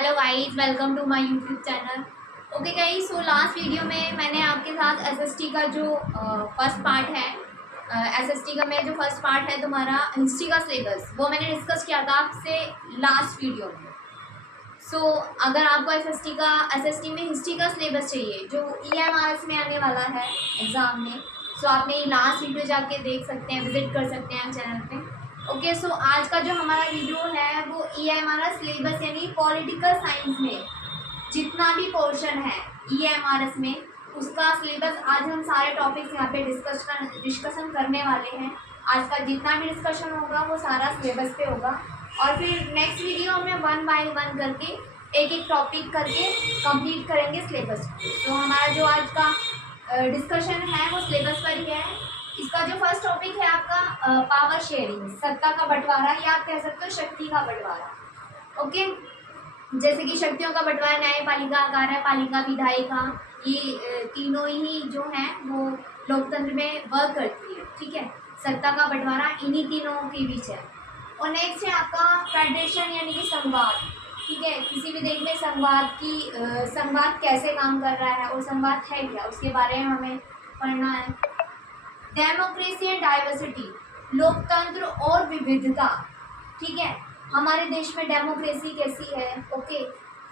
Hello guys, welcome to my YouTube channel. Okay guys, so last video में मैंने आपके साथ एसएसटी का जो फर्स्ट पार्ट है, एसएसटी का में जो फर्स्ट पार्ट है तुम्हारा हिस्ट्री का सिलेबस, वो मैंने डिस्कस किया था आपसे लास्ट वीडियो में। सो अगर आपको एसएसटी में हिस्ट्री का सिलेबस चाहिए जो ईएमआरएस में आने वाला है एग्ज़ाम में, सो आपने लास्ट वीडियो जाके देख सकते हैं, विजिट कर सकते हैं चैनल पे। ओके, सो आज का जो हमारा वीडियो है वो ईएमआरएस सिलेबस यानी पॉलिटिकल साइंस में जितना भी पोर्शन है ईएमआरएस में उसका सिलेबस आज हम सारे टॉपिक्स यहाँ पे डिस्कशन करने वाले हैं। आज का जितना भी डिस्कशन होगा वो सारा सिलेबस पे होगा और फिर नेक्स्ट वीडियो में वन बाय वन करके एक एक टॉपिक करके कंप्लीट करेंगे सिलेबस। तो हमारा जो आज का डिस्कशन है वो सिलेबस पर ही है। इसका जो फर्स्ट टॉपिक है आपका पावर शेयरिंग, सत्ता का बंटवारा या आप कह सकते हो शक्ति का बंटवारा। ओके, जैसे कि शक्तियों का बंटवारा न्यायपालिका, कार्यपालिका, विधायिका, ये तीनों ही जो हैं वो लोकतंत्र में वर्क करती है। ठीक है, सत्ता का बंटवारा इन्हीं तीनों के बीच है। और नेक्स्ट है आपका फेडरेशन यानी कि संवाद। ठीक है, किसी भी देश में संवाद कैसे काम कर रहा है और संवाद है क्या, उसके बारे में हमें पढ़ना है। डेमोक्रेसी एंड डाइवर्सिटी, लोकतंत्र और विविधता। ठीक है, हमारे देश में डेमोक्रेसी कैसी है, ओके,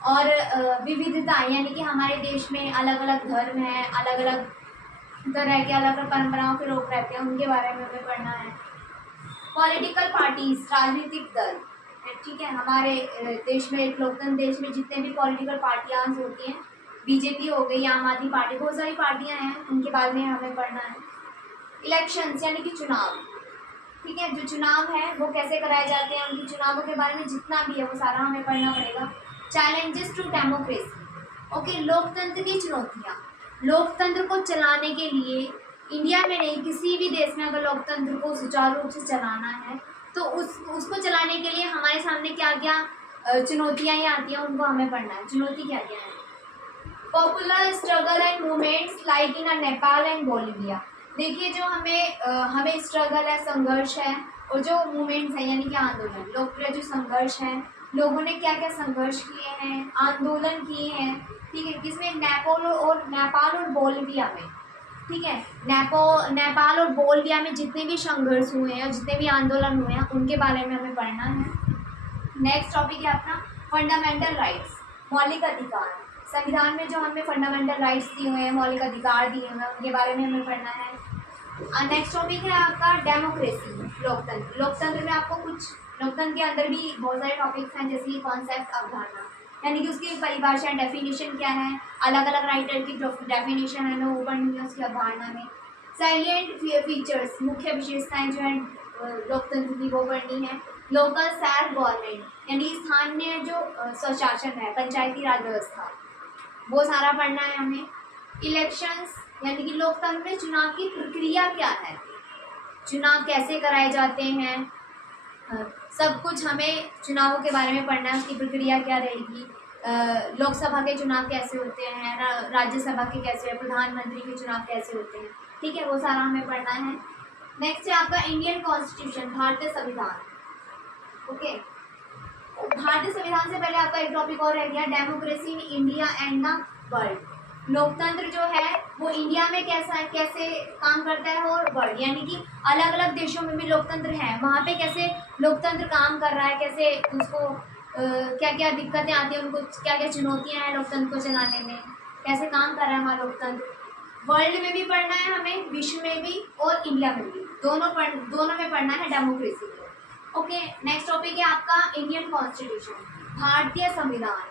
और विविधता यानी कि हमारे देश में अलग अलग धर्म हैं, अलग अलग तरह के अलग अलग परंपराओं के लोग रहते हैं, उनके बारे में हमें पढ़ना है। पॉलिटिकल पार्टीज, राजनीतिक दल। ठीक है, हमारे देश में, एक लोकतंत्र देश में जितने भी पॉलिटिकल पार्टियां होती हैं, बीजेपी हो गई, आम आदमी पार्टी, बहुत सारी पार्टियां हैं, उनके बारे में हमें पढ़ना है। इलेक्शंस यानी कि चुनाव। ठीक है, जो चुनाव है वो कैसे कराए जाते हैं, उनके चुनावों के बारे में जितना भी है वो सारा हमें पढ़ना पड़ेगा। चैलेंजेस टू डेमोक्रेसी, ओके, लोकतंत्र की चुनौतियाँ। लोकतंत्र को चलाने के लिए इंडिया में नहीं, किसी भी देश में अगर लोकतंत्र को सुचारू रूप से चलाना है तो उसको चलाने के लिए हमारे सामने क्या क्या चुनौतियाँ ही आती हैं, उनको हमें पढ़ना है। चुनौती क्या क्या है? Popular struggle and movements like in Nepal and Bolivia. देखिए, जो हमें स्ट्रगल है, संघर्ष है, और जो मूवमेंट्स हैं यानी कि आंदोलन, लोकप्रिय जो संघर्ष है, लोगों ने क्या क्या संघर्ष किए हैं, आंदोलन किए हैं। ठीक है, किसमें? नेपाल और बोलिविया में। ठीक है, नेपाल और बोलिविया में जितने भी संघर्ष हुए हैं, जितने भी आंदोलन हुए हैं, उनके बारे में हमें पढ़ना है। नेक्स्ट टॉपिक है अपना फंडामेंटल राइट्स, मौलिक अधिकार। संविधान में जो हमें फंडामेंटल राइट्स दिए हुए हैं, मौलिक अधिकार दिए हुए हैं, उनके बारे में हमें पढ़ना है। नेक्स्ट टॉपिक है आपका डेमोक्रेसी, लोकतंत्र। लोकतंत्र में आपको कुछ, लोकतंत्र के अंदर भी बहुत सारे टॉपिक्स हैं, जैसे कि कॉन्सेप्ट, अवधारणा, यानी कि उसकी परिभाषा, डेफिनेशन क्या है, अलग अलग राइटर की डेफिनेशन है वो पढ़नी है उसकी अवधारणा में। साइलेंट फीचर्स, मुख्य विशेषताएं जो है लोकतंत्र की, वो पढ़नी है। लोकल सेल्फ गवर्नमेंट यानी स्थानीय जो स्वशासन है, पंचायती राज व्यवस्था, वो सारा पढ़ना है हमें। इलेक्शंस यानी कि लोकतंत्र में चुनाव की प्रक्रिया क्या है, चुनाव कैसे कराए जाते हैं, सब कुछ हमें चुनावों के बारे में पढ़ना है, उसकी प्रक्रिया क्या रहेगी। लोकसभा के चुनाव कैसे होते हैं, राज्यसभा के कैसे, प्रधानमंत्री के चुनाव कैसे होते हैं। ठीक है, वो सारा हमें पढ़ना है। नेक्स्ट है आपका इंडियन कॉन्स्टिट्यूशन, भारतीय संविधान। ओके, भारतीय संविधान से पहले आपका एक टॉपिक और रह गया, democracy in India and the world. लोकतंत्र जो है वो इंडिया में कैसे काम करता है और वर्ल्ड यानी कि अलग अलग देशों में भी लोकतंत्र है, वहाँ पे कैसे लोकतंत्र काम कर रहा है, कैसे उसको क्या क्या दिक्कतें आती हैं, उनको क्या क्या चुनौतियाँ हैं लोकतंत्र को चलाने में, कैसे काम कर रहा है हमारा लोकतंत्र। वर्ल्ड में भी पढ़ना है हमें, विश्व में भी और इंडिया में भी, दोनों में पढ़ना है डेमोक्रेसी को। ओके, नेक्स्ट टॉपिक है आपका इंडियन कॉन्स्टिट्यूशन, भारतीय संविधान।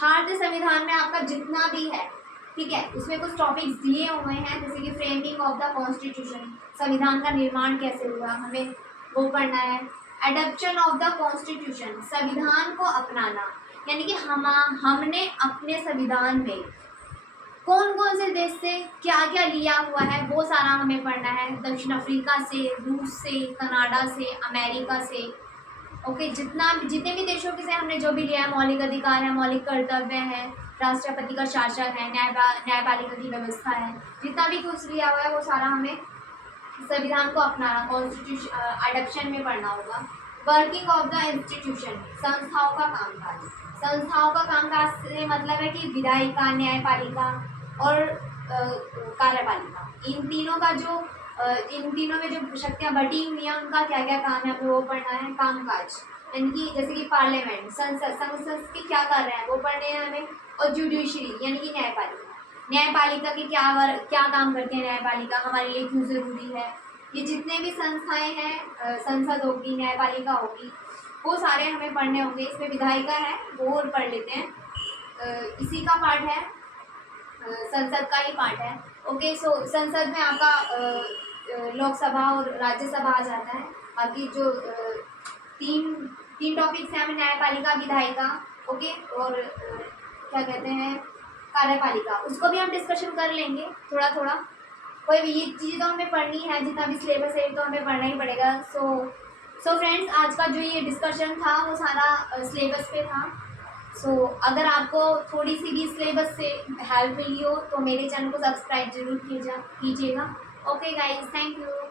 भारतीय संविधान में आपका जितना भी है, ठीक है, उसमें कुछ टॉपिक्स दिए हुए हैं, जैसे कि फ्रेमिंग ऑफ द कॉन्स्टिट्यूशन, संविधान का निर्माण कैसे हुआ, हमें वो पढ़ना है। एडॉप्शन ऑफ द कॉन्स्टिट्यूशन, संविधान को अपनाना, यानी कि हमने अपने संविधान में कौन कौन से देश से क्या क्या लिया हुआ है, वो सारा हमें पढ़ना है। दक्षिण अफ्रीका से, रूस से, कनाडा से, अमेरिका से। ओके, जितने भी देशों के से हमने जो भी लिया है, मौलिक अधिकार है, मौलिक कर्तव्य है, राष्ट्रपति का शासन है, न्यायपालिका की व्यवस्था है, जितना भी कुछ लिया हुआ है वो सारा हमें संविधान को अपनाना, कॉन्स्टिट्यूशन अडॉप्शन में पढ़ना होगा। वर्किंग ऑफ द इंस्टीट्यूशन, संस्थाओं का कामकाज। संस्थाओं का कामकाज से मतलब है कि विधायिका, न्यायपालिका और कार्यपालिका, इन तीनों का जो इन तीनों में जो शक्तियाँ बटी हुई हैं उनका क्या क्या काम है हमें वो पढ़ना है। कामकाज यानी कि जैसे कि पार्लियामेंट, संसद, संसद के क्या कर रहे हैं वो पढ़ने हैं हमें। और जुडिशरी यानी कि न्यायपालिका, न्यायपालिका के क्या काम करते हैं, न्यायपालिका हमारे लिए क्यों ज़रूरी है। ये जितने भी संस्थाएं हैं, संसद होगी, न्यायपालिका होगी, वो सारे हमें पढ़ने होंगे। इसमें विधायिका है वो और पढ़ लेते हैं, इसी का पार्ट है, संसद का ही पार्ट है। ओके, सो संसद में आपका लोकसभा और राज्यसभा आ जाता है। बाकी जो तीन तीन टॉपिक्स हैं हमें, न्यायपालिका, विधायिका, ओके, और क्या कहते हैं कार्यपालिका, उसको भी हम डिस्कशन कर लेंगे थोड़ा थोड़ा। कोई भी ये चीज़ तो हमें पढ़नी है, जितना भी सिलेबस है तो हमें पढ़ना ही पड़ेगा। सो फ्रेंड्स, आज का जो ये डिस्कशन था वो सारा सिलेबस पे था। अगर आपको थोड़ी सी भी सिलेबस से हेल्प मिली हो तो मेरे चैनल को सब्सक्राइब जरूर कीजिएगा। Okay guys, thank you.